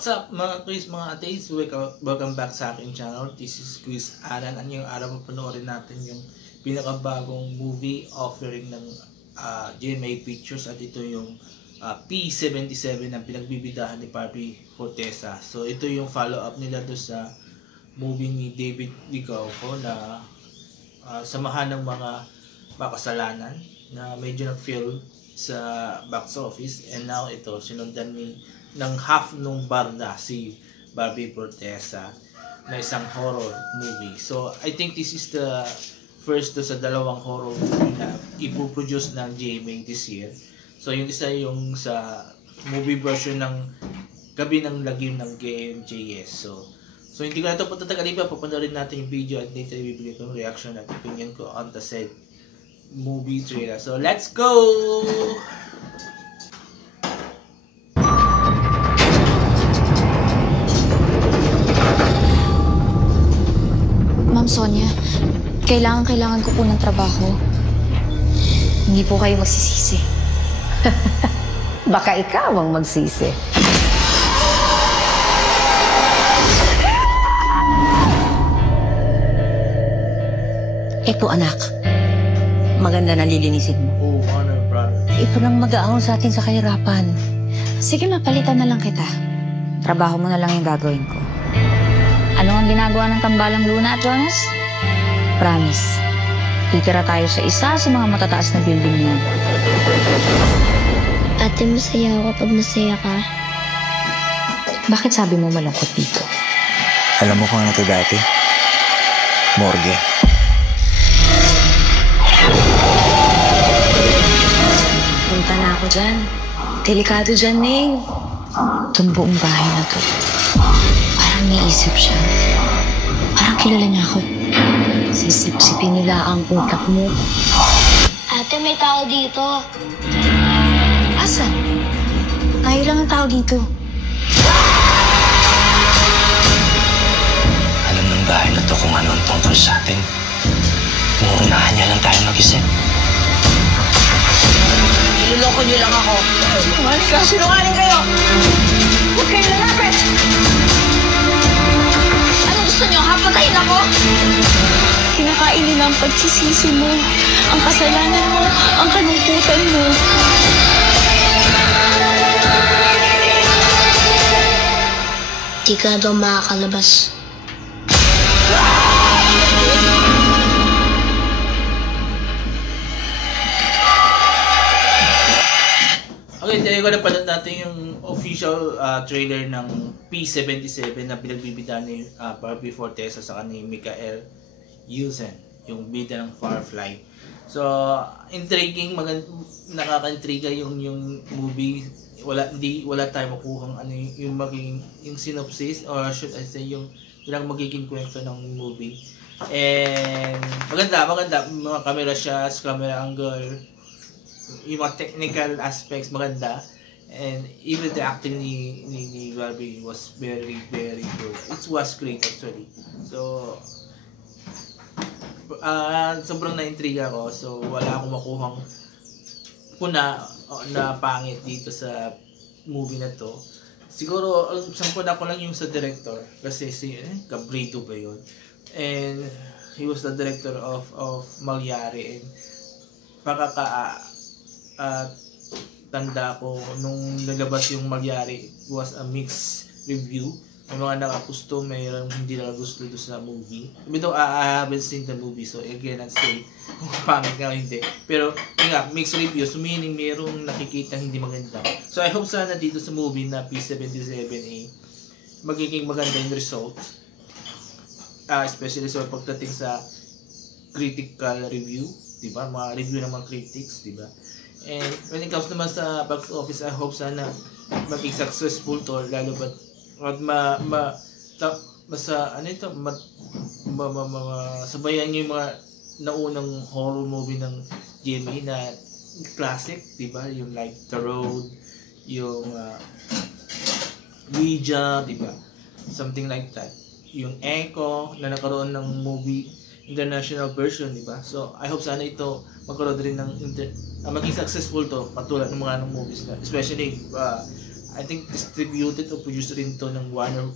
What's up mga Chris, mga ateis? Welcome back sa aking channel. This is Chris Alan. Ngayong araw panoorin natin yung pinakabagong movie offering ng GMA Pictures at ito yung P77 na pinagbibidahan ni Barbie Forteza. So ito yung follow-up nila do sa movie ni David Vigalco na samahan ng mga makasalanan na medyo nag-fail sa box office, and now ito sinundan ng half nung barda si Barbie Forteza na isang horror movie. So I think this is the first sa dalawang horror movie na ipoproduce ng GMA this year. So yung isa yung sa movie version ng Gabi ng Lagim ng GMJS. So hindi ko na ito patatagalin pa, papanoorin natin yung video at later ibibigay ko yung reaction at opinion ko on the said movie trailer. So let's go! Ma'am Sonia, kailangan ko po ng trabaho. Hindi po kayo magsisisi. Baka ikaw ang magsisi. Eto anak, maganda na lilinisin mo. Oh, honor, brother. Ito nang mag-aahon sa atin sa kahirapan. Sige, mapalitan na lang kita. Trabaho mo na lang yung gagawin ko. Ano ang ginagawa ng tambalang Luna at Jonas? Promise, titira tayo sa isa sa mga matataas na building niyo. Ate, masaya ako kapag masaya ka. Bakit sabi mo malungkot dito? Alam mo kung ano to dati? Morgue. Punta na ako dyan. Delikado dyan, Ning. Itong buong bahay na to. Parang may isip siya. Parang kilala niya ako. Sisip-sipin nila ang utak mo. Ate, may tao dito. Asan? Tayo lang ang tao dito. Alam ng bahay na to kung ano ang tungkol sa atin. Uunahan niya lang tayo mag-isip. Niloloko niyo lang ako. Sinungaling kayo! Huwag kayo lalapit! Anong gusto niyo? Hapatayin ako? Kinakain nila ang pagsisisi mo, ang kasalanan mo, ang kalungkutan mo. Di ka daw makakalabas. Okay, tayo ko napanood natin yung official trailer ng P77 na pinagbibidahan ni Barbie Forteza sa ni Mikael Yusén, yung bida ng Firefly. So, intriguing, nakaka-intriga yung movie. Wala tayong makuhang ano yung magiging yung synopsis, or should I say yung ilang magiging kwento ng movie. And maganda mga camera shots, camera angle, yung mga technical aspects maganda, and even the acting ni Barbie was very good. It was great actually. So sobrang na-intriga ako. So wala akong makuhang na pangit dito sa movie na to. Siguro sampuna ko lang yung sa director, kasi si Cabrito ba yun, and he was the director of Malyari, and tanda ko nung nagabas yung Malyari, it was a mixed review. May mga nakagusto, mayroong hindi nakagusto doon sa movie. Even though I haven't seen the movie, so again, I'd say kung pangit nga o hindi. Pero yun nga, mixed reviews, so meaning mayroong nakikita hindi maganda. So I hope sana dito sa movie na P77A magiging maganda yung result. Especially sa pagdating sa critical review, diba? Mga review ng mga critics, diba? And when it comes naman sa box office, I hope sana maging successful to, lalo ba sabayan niyo yung mga naunang horror movie ng GMA na classic, diba? Yung like The Road, yung Ouija, diba? Something like that. Yung Echo na nakaroon ng movie international version, diba? So I hope sana ito magkaroon rin ng maging successful to, katulad ng mga movies na, especially I think distributed o produced rin to ng Warner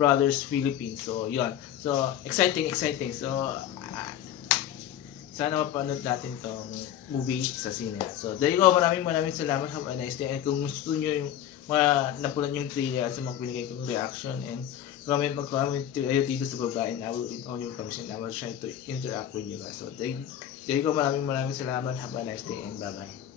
Brothers Philippines. So, yun. So, exciting. So, sana mapanood natin tong movie sa sine. So, there you go. Maraming salamat. Have a nice day. And kung gusto nyo yung mga napunan yung trailer sa mga binigay kong reaction, and mag-comment kayo dito sa baba, and I will read all your permission. I will try to interact with you guys. So, there you go. Maraming salamat. Have a nice day and bye-bye.